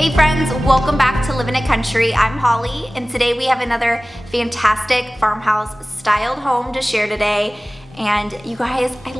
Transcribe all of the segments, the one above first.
Hey friends, welcome back to Living It Country. I'm Holly, and today we have another fantastic farmhouse styled home to share today. And you guys, I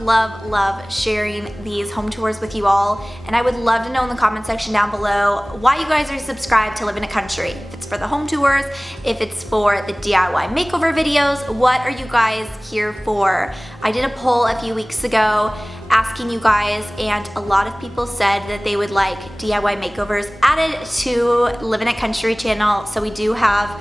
love sharing these home tours with you all. And I would love to know in the comment section down below why you guys are subscribed to Living It Country. If it's for the home tours, if it's for the DIY makeover videos, what are you guys here for? I did a poll a few weeks ago asking you guys, and a lot of people said that they would like DIY makeovers added to Living It Country channel. So we do have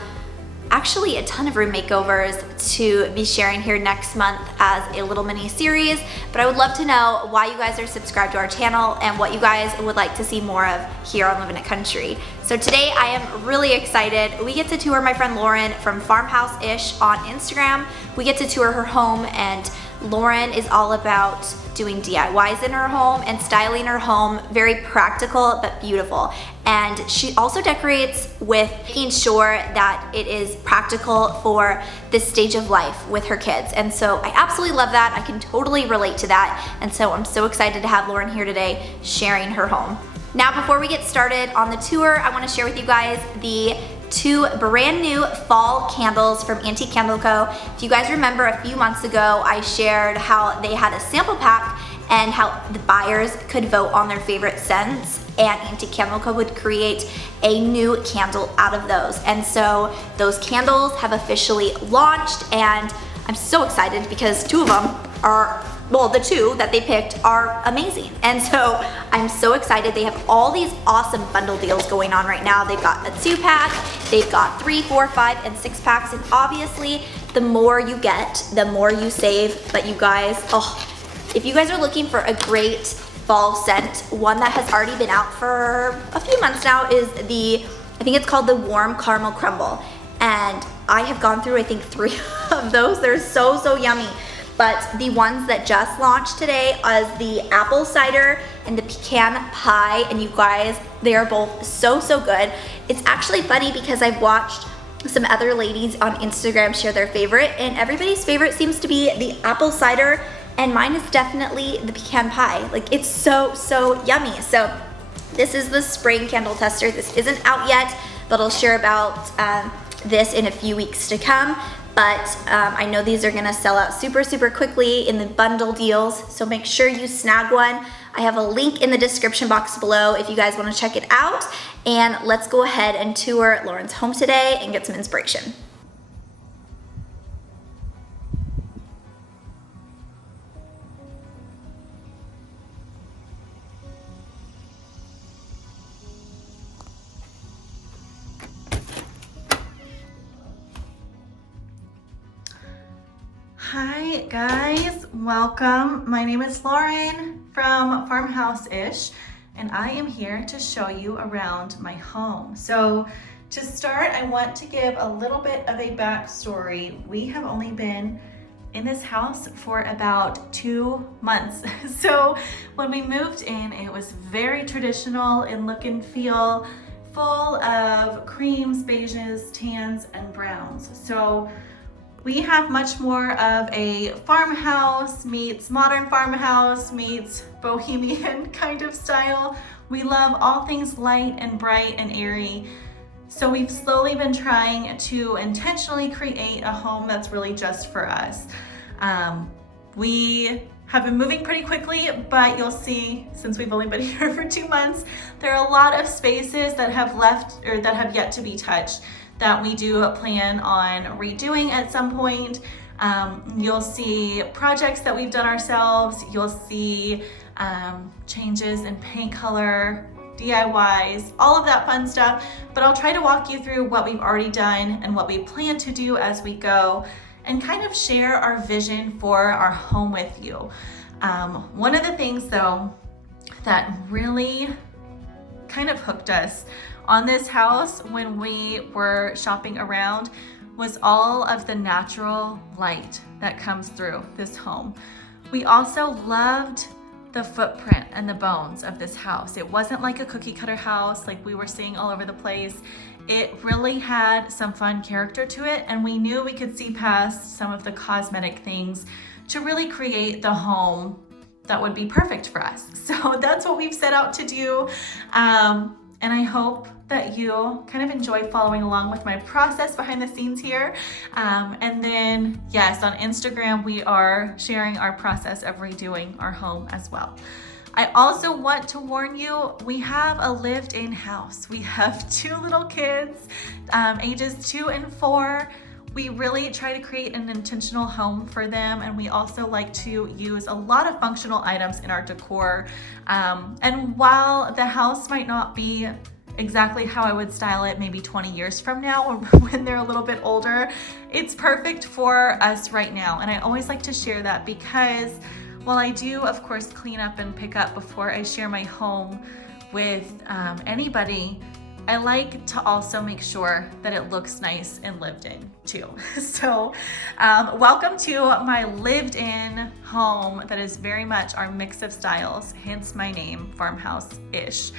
actually a ton of room makeovers to be sharing here next month as a little mini series, but I would love to know why you guys are subscribed to our channel and what you guys would like to see more of here on Living It Country. So today I am really excited. We get to tour my friend Lauren from Farmhouse-ish on Instagram. We get to tour her home, and Lauren is all about doing DIYs in her home and styling her home, very practical but beautiful. And she also decorates with making sure that it is practical for this stage of life with her kids. And so I absolutely love that. I can totally relate to that. And so I'm so excited to have Lauren here today sharing her home. Now, before we get started on the tour, I want to share with you guys the 2 brand new fall candles from Antique Candle Co. If you guys remember, a few months ago I shared how they had a sample pack and how the buyers could vote on their favorite scents, and Antique Candle Co would create a new candle out of those. And so those candles have officially launched, and I'm so excited because 2 of them are, well, the 2 that they picked are amazing. And so I'm so excited. They have all these awesome bundle deals going on right now. They've got a 2-pack, they've got 3, 4, 5, and 6 packs. And obviously the more you get, the more you save. But you guys, if you guys are looking for a great fall scent, one that has already been out for a few months now is I think it's called the Warm Caramel Crumble. And I have gone through, I think, 3 of those. They're so yummy. But the ones that just launched today is the apple cider and the pecan pie. And you guys, they are both so good. It's actually funny because I've watched some other ladies on Instagram share their favorite, and everybody's favorite seems to be the apple cider, and mine is definitely the pecan pie. Like, it's so yummy. So this is the spring candle tester. This isn't out yet, but I'll share about this in a few weeks to come. But I know these are gonna sell out super quickly in the bundle deals, so make sure you snag one. I have a link in the description box below if you guys wanna check it out. And let's go ahead and tour Lauren's home today and get some inspiration. Hi guys, welcome. My name is Lauren from Farmhouse-ish, and I am here to show you around my home. So to start, I want to give a little bit of a backstory. We have only been in this house for about 2 months. So when we moved in, it was very traditional in look and feel, full of creams, beiges, tans, and browns. So we have much more of a farmhouse meets modern farmhouse meets bohemian kind of style. We love all things light and bright and airy. So we've slowly been trying to intentionally create a home that's really just for us. We have been moving pretty quickly, but you'll see, since we've only been here for 2 months, there are a lot of spaces that have left or that have yet to be touched that we do plan on redoing at some point. You'll see projects that we've done ourselves. You'll see changes in paint color, DIYs, all of that fun stuff. But I'll try to walk you through what we've already done and what we plan to do as we go, and kind of share our vision for our home with you. One of the things though that really kind of hooked us on this house when we were shopping around was all of the natural light that comes through this home. We also loved the footprint and the bones of this house. It wasn't like a cookie cutter house like we were seeing all over the place. It really had some fun character to it, and we knew we could see past some of the cosmetic things to really create the home that would be perfect for us. So that's what we've set out to do. And I hope that you kind of enjoy following along with my process behind the scenes here. And then, yes, on Instagram, we are sharing our process of redoing our home as well. I also want to warn you, we have a lived-in house. We have 2 little kids, ages 2 and 4. We really try to create an intentional home for them, and we also like to use a lot of functional items in our decor. And while the house might not be exactly how I would style it maybe 20 years from now or when they're a little bit older, it's perfect for us right now. And I always like to share that because while I do, of course, clean up and pick up before I share my home with anybody, I like to also make sure that it looks nice and lived in too. So welcome to my lived-in home that is very much our mix of styles, hence my name, Farmhouse-ish.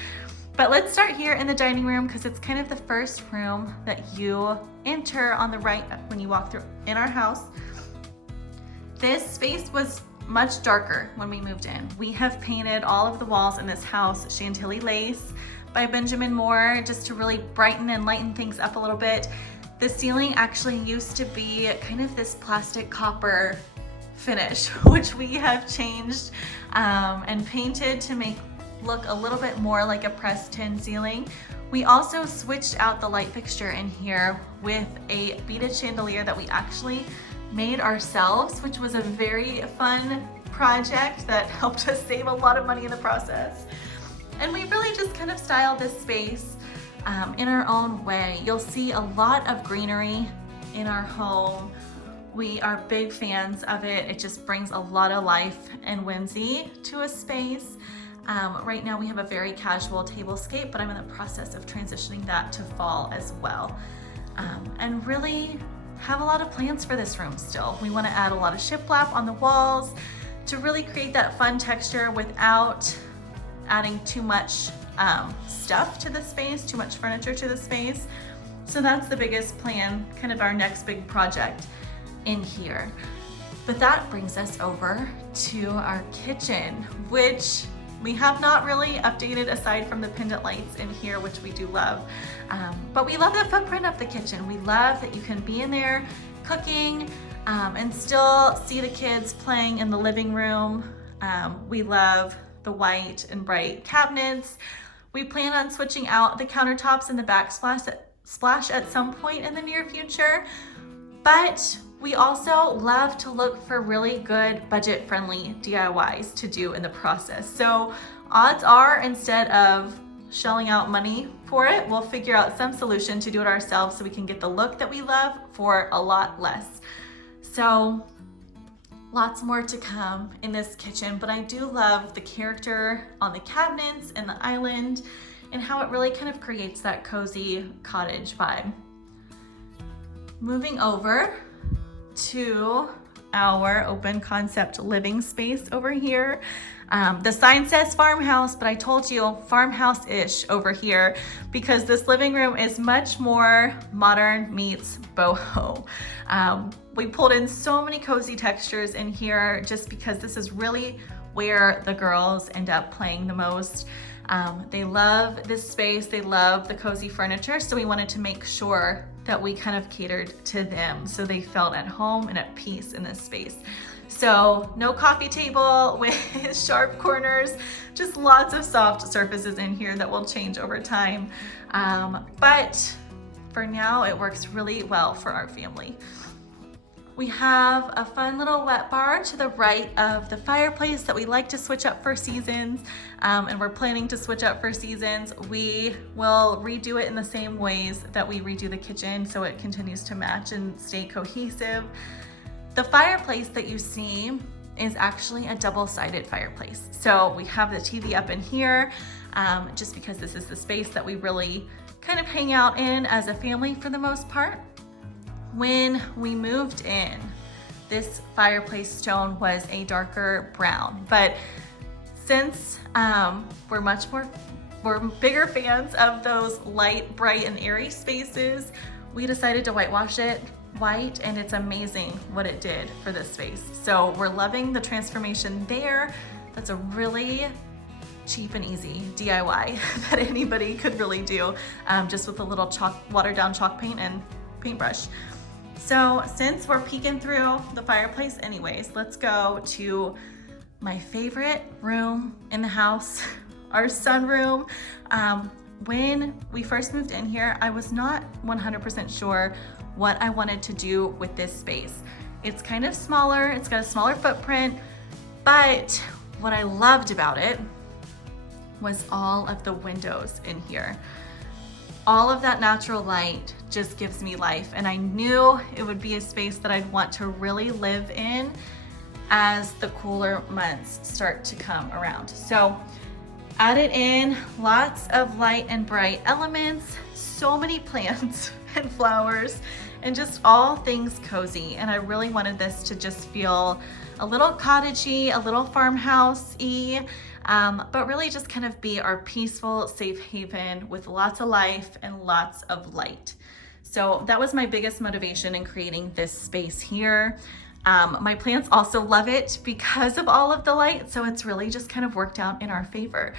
But let's start here in the dining room because it's kind of the first room that you enter on the right when you walk through in our house. This space was much darker when we moved in. We have painted all of the walls in this house Chantilly lace by Benjamin Moore just to really brighten and lighten things up a little bit. The ceiling actually used to be kind of this plastic copper finish, which we have changed and painted to make look a little bit more like a pressed tin ceiling. We also switched out the light fixture in here with a beaded chandelier that we actually made ourselves, which was a very fun project that helped us save a lot of money in the process. And we really just kind of styled this space in our own way. You'll see a lot of greenery in our home. We are big fans of it. It just brings a lot of life and whimsy to a space. Right now we have a very casual tablescape, but I'm in the process of transitioning that to fall as well. And really have a lot of plans for this room still. We want to add a lot of shiplap on the walls to really create that fun texture without adding too much stuff to the space, too much furniture to the space. So that's the biggest plan, kind of our next big project in here. But that brings us over to our kitchen, which we have not really updated aside from the pendant lights in here, which we do love. But we love the footprint of the kitchen. We love that you can be in there cooking and still see the kids playing in the living room. We love the white and bright cabinets. We plan on switching out the countertops and the backsplash at some point in the near future. But we also love to look for really good budget-friendly DIYs to do in the process. So odds are, instead of shelling out money for it, we'll figure out some solution to do it ourselves so we can get the look that we love for a lot less. So lots more to come in this kitchen, but I do love the character on the cabinets and the island and how it really kind of creates that cozy cottage vibe. Moving over to our open concept living space over here. The sign says farmhouse, but I told you farmhouse-ish over here because this living room is much more modern meets boho. We pulled in so many cozy textures in here just because this is really where the girls end up playing the most. They love this space, they love the cozy furniture, so we wanted to make sure that we kind of catered to them so they felt at home and at peace in this space. So no coffee table with sharp corners, just lots of soft surfaces in here that will change over time. But for now, it works really well for our family. We have a fun little wet bar to the right of the fireplace that we like to switch up for seasons, and we're planning to switch up for seasons. We will redo it in the same ways that we redo the kitchen so it continues to match and stay cohesive. The fireplace that you see is actually a double-sided fireplace. So we have the TV up in here just because this is the space that we really kind of hang out in as a family for the most part. When we moved in, this fireplace stone was a darker brown, but since we're bigger fans of those light, bright, and airy spaces, we decided to whitewash it white, and it's amazing what it did for this space. So we're loving the transformation there. That's a really cheap and easy DIY that anybody could really do, just with a little watered down chalk paint and paintbrush. So since we're peeking through the fireplace anyways, let's go to my favorite room in the house, our sunroom. When we first moved in here, I was not 100% sure what I wanted to do with this space. It's kind of smaller, it's got a smaller footprint, but what I loved about it was all of the windows in here. All of that natural light just gives me life, and I knew it would be a space that I'd want to really live in as the cooler months start to come around. So added in lots of light and bright elements, so many plants and flowers, and just all things cozy. And I really wanted this to just feel a little cottagey, a little farmhouse-y, but really just kind of be our peaceful, safe haven with lots of life and lots of light. So that was my biggest motivation in creating this space here. My plants also love it because of all of the light, so it's really just kind of worked out in our favor.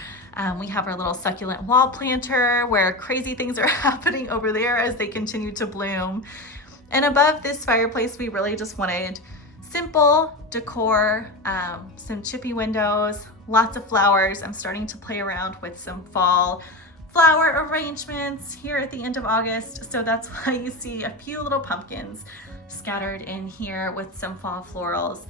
We have our little succulent wall planter where crazy things are happening over there as they continue to bloom. And above this fireplace, we really just wanted simple decor, some chippy windows, lots of flowers. I'm starting to play around with some fall flower arrangements here at the end of August, so that's why you see a few little pumpkins scattered in here with some fall florals.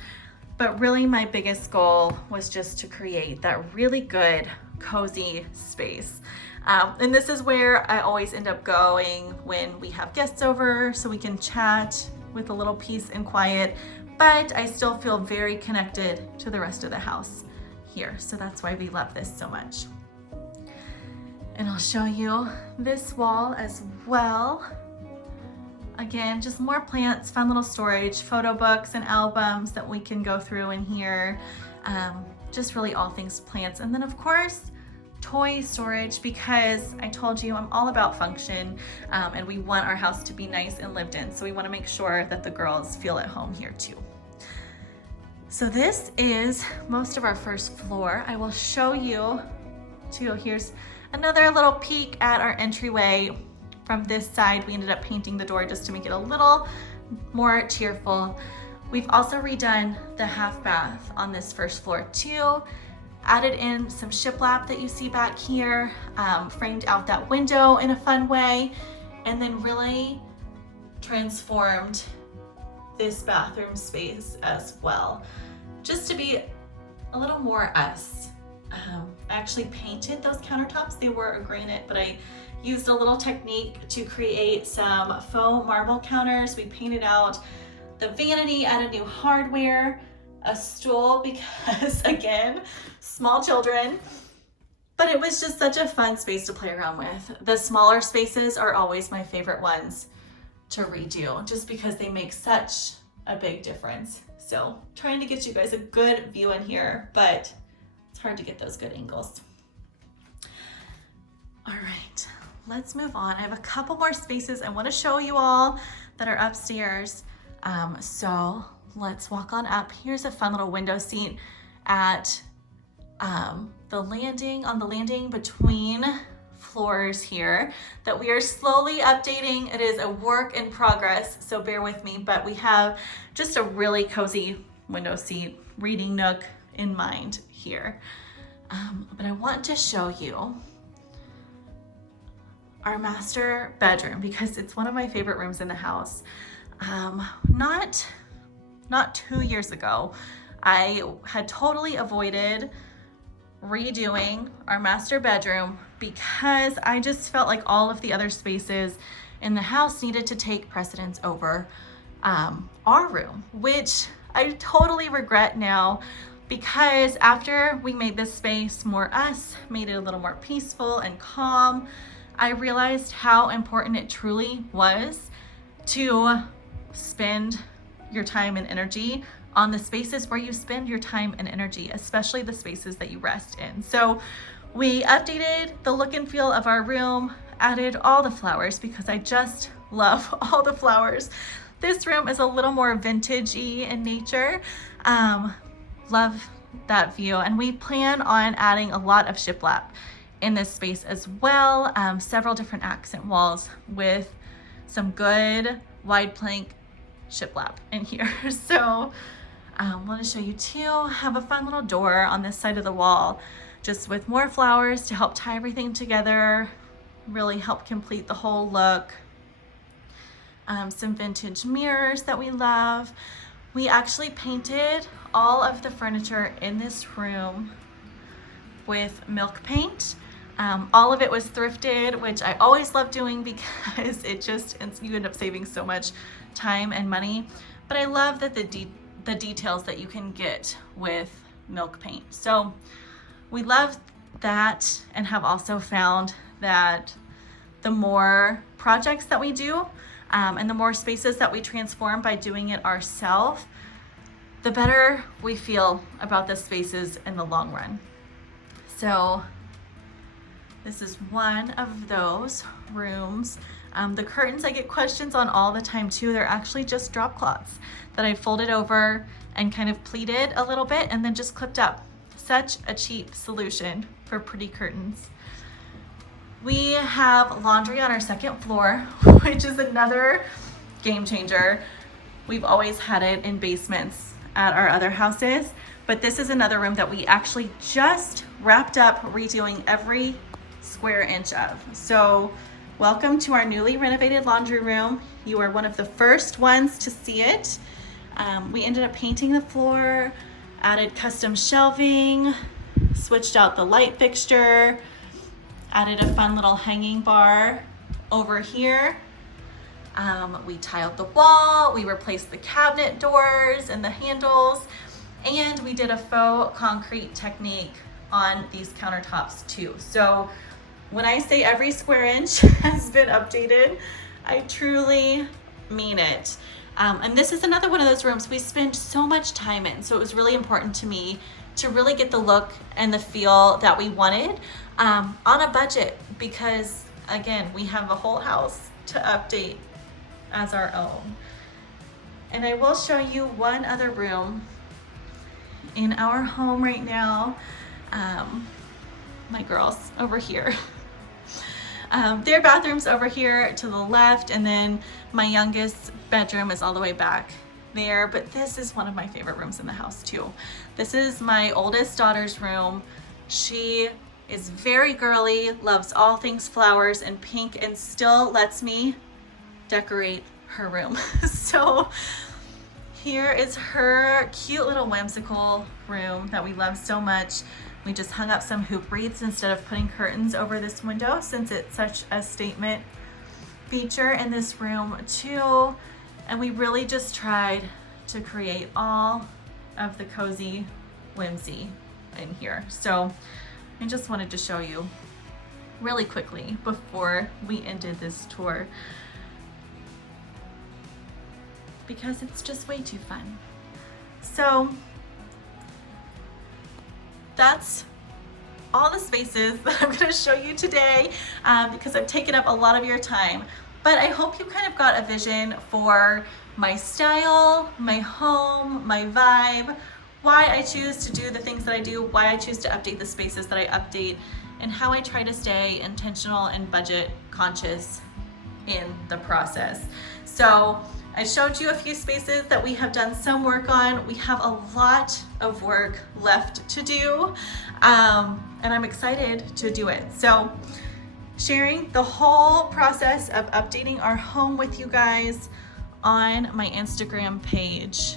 But really my biggest goal was just to create that really good cozy space. And this is where I always end up going when we have guests over, so we can chat with a little peace and quiet, but I still feel very connected to the rest of the house here. So that's why we love this so much. And I'll show you this wall as well. Again, just more plants, fun little storage, photo books and albums that we can go through in here. Just really all things plants. And then of course, toy storage, because I told you I'm all about function, and we want our house to be nice and lived in. So we want to make sure that the girls feel at home here too. So this is most of our first floor. I will show you too. Here's another little peek at our entryway. From this side, we ended up painting the door just to make it a little more cheerful. We've also redone the half bath on this first floor too. Added in some shiplap that you see back here, framed out that window in a fun way, and then really transformed this bathroom space as well, just to be a little more us. I actually painted those countertops. They were a granite, but I used a little technique to create some faux marble counters. We painted out the vanity, added new hardware, a stool because again, small children, but it was just such a fun space to play around with. The smaller spaces are always my favorite ones to redo just because they make such a big difference. So trying to get you guys a good view in here, but it's hard to get those good angles. All right, let's move on. I have a couple more spaces I want to show you all that are upstairs. So let's walk on up. Here's a fun little window seat at the landing between floors here that we are slowly updating. It is a work in progress, so bear with me, but we have just a really cozy window seat, reading nook in mind here. But I want to show you our master bedroom because it's one of my favorite rooms in the house. Not 2 years ago, I had totally avoided redoing our master bedroom because I just felt like all of the other spaces in the house needed to take precedence over our room, which I totally regret now, because after we made this space more us, made it a little more peaceful and calm, I realized how important it truly was to spend your time and energy on the spaces where you spend your time and energy, especially the spaces that you rest in. So we updated the look and feel of our room, added all the flowers because I just love all the flowers. This room is a little more vintage-y in nature. Love that view. And we plan on adding a lot of shiplap in this space as well. Several different accent walls with some good wide plank shiplap in here. So I want to show you too, have a fun little door on this side of the wall, just with more flowers to help tie everything together, really help complete the whole look. Some vintage mirrors that we love. We actually painted all of the furniture in this room with milk paint. All of it was thrifted, which I always love doing because you end up saving so much time and money. But I love that the details that you can get with milk paint. So we love that, and have also found that the more projects that we do, and the more spaces that we transform by doing it ourselves, the better we feel about the spaces in the long run. So this is one of those rooms. The curtains I get questions on all the time too. They're actually just drop cloths that I folded over and kind of pleated a little bit and then just clipped up. Such a cheap solution for pretty curtains. We have laundry on our second floor, which is another game changer. We've always had it in basements at our other houses, but this is another room that we actually just wrapped up redoing every square inch of. So welcome to our newly renovated laundry room. You are one of the first ones to see it. We ended up painting the floor, added custom shelving, switched out the light fixture, added a fun little hanging bar over here. We tiled the wall, we replaced the cabinet doors and the handles, and we did a faux concrete technique on these countertops too. So when I say every square inch has been updated, I truly mean it. And this is another one of those rooms we spend so much time in, so it was really important to me to really get the look and the feel that we wanted on a budget, because again, we have a whole house to update as our own. And I will show you one other room in our home right now. My girls over here. Their bathroom's over here to the left, and then my youngest bedroom is all the way back there. But this is one of my favorite rooms in the house too. This is my oldest daughter's room. She is very girly, loves all things flowers and pink, and still lets me decorate her room. So here is her cute little whimsical room that we love so much. We just hung up some hoop wreaths instead of putting curtains over this window, since it's such a statement feature in this room too. And we really just tried to create all of the cozy whimsy in here. So I just wanted to show you really quickly before we ended this tour, because it's just way too fun. So that's all the spaces that I'm going to show you today, because I've taken up a lot of your time. But I hope you kind of got a vision for my style, my home, my vibe, why I choose to do the things that I do, why I choose to update the spaces that I update, and how I try to stay intentional and budget conscious in the process. So I showed you a few spaces that we have done some work on. We have a lot of work left to do, and I'm excited to do it. So sharing the whole process of updating our home with you guys on my Instagram page.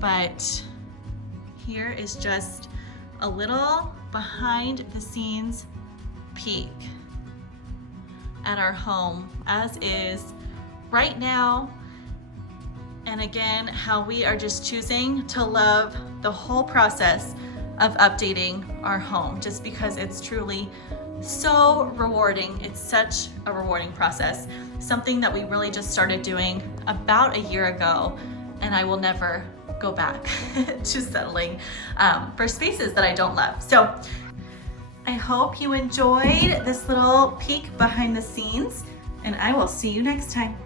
But here is just a little behind the scenes peek at our home as is right now. And again, how we are just choosing to love the whole process of updating our home, just because it's truly so rewarding. It's such a rewarding process, something that we really just started doing about a year ago, and I will never go back to settling for spaces that I don't love. So I hope you enjoyed this little peek behind the scenes, and I will see you next time.